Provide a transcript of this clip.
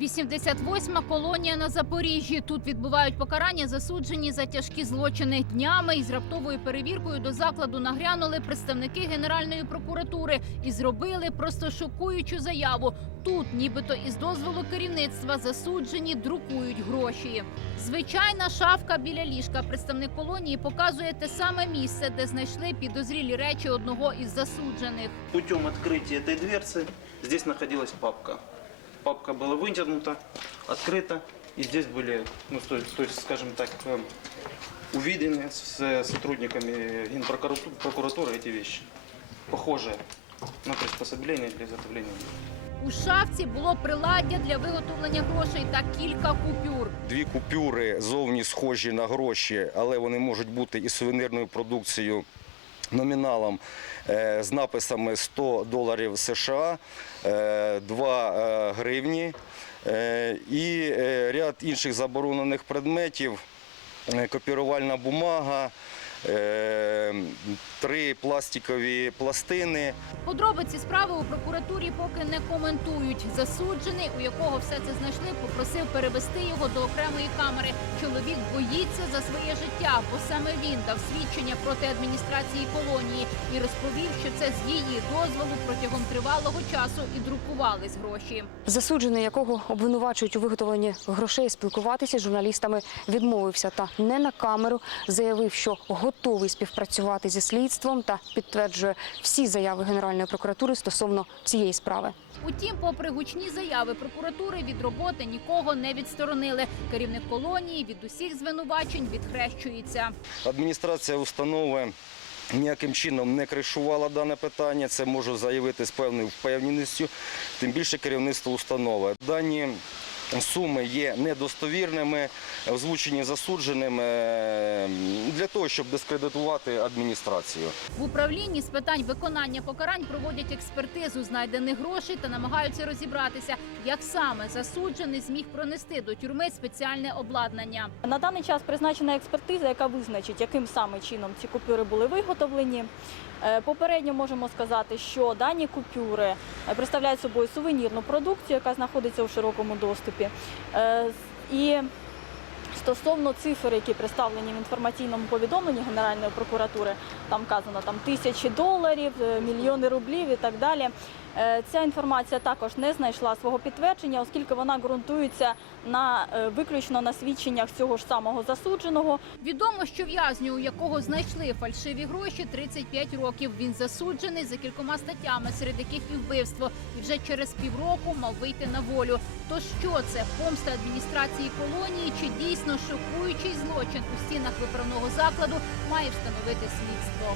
88-ма колонія на Запоріжжі. Тут відбувають покарання засуджені за тяжкі злочини днями. Із раптовою перевіркою до закладу нагрянули представники Генеральної прокуратури і зробили просто шокуючу заяву. Тут, нібито із дозволу керівництва, засуджені друкують гроші. Звичайна шафка біля ліжка. Представник колонії показує те саме місце, де знайшли підозрілі речі одного із засуджених. Путем открытия этой дверцы здесь находилась папка. Папка была вытянута, открыта, и здесь были, ну, то, есть- то есть, скажем так, э, увидены с э, сотрудниками Генпрокуратуры прокуратуры эти вещи, похожие на приспособление для изготовления. У шафці було приладдя для виготовлення грошей та кілька купюр. Дві купюри зовні схожі на гроші, але вони можуть бути і сувенирною продукцією номіналом е, з написами 100 доларів США, 2 гривні е, і е, ряд інших заборонених предметів, е, копірувальна бумага, е, три пластикові пластини. Подробиці справи у прокуратурі поки не коментують. Засуджений, у якого все це знайшли, попросив перевести його до окремої камери. Чоловік боїться за своє життя, бо саме він дав свідчення проти адміністрації колонії і розповів, що це з її дозволу протягом тривалого часу і друкувались гроші. Засуджений, якого обвинувачують у виготовленні грошей, спілкуватися з журналістами відмовився та не на камеру заявив, що готовий співпрацювати зі слідством та підтверджує всі заяви Генеральної прокуратури стосовно цієї справи. Утім, попри гучні заяви прокуратури від роботи нікого не відсторонили. Керівник колонії від усіх звинувачень відхрещується. Адміністрація установи ніяким чином не кришувала дане питання. Це можу заявити з певною впевненістю, тим більше керівництво установи. Дані суми є недостовірними, озвучені засудженим е, для того, щоб дискредитувати адміністрацію. В управлінні з питань виконання покарань проводять експертизу знайдених грошей та намагаються розібратися, як саме засуджений зміг пронести до тюрми спеціальне обладнання. На даний час призначена експертиза, яка визначить, яким саме чином ці купюри були виготовлені. Е, Попередньо можемо сказати, що дані купюри е, представляють собою сувенірну продукцію, яка знаходиться у широкому доступі. Е, з- І стосовно цифр, які представлені в інформаційному повідомленні Генеральної прокуратури, там вказано там тисячі доларів, е, мільйони рублів і так далі. Е, Ця інформація також не знайшла свого підтвердження, оскільки вона ґрунтується на е, виключно на свідченнях цього ж самого засудженого. Відомо, що в'язню, у якого знайшли фальшиві гроші, 35 років. Він засуджений за кількома статтями, серед яких і вбивство, і вже через півроку мав вийти на волю. То що це помста адміністрації колонії чи дійсно шокуючий злочин у стінах виправного закладу має встановити слідство.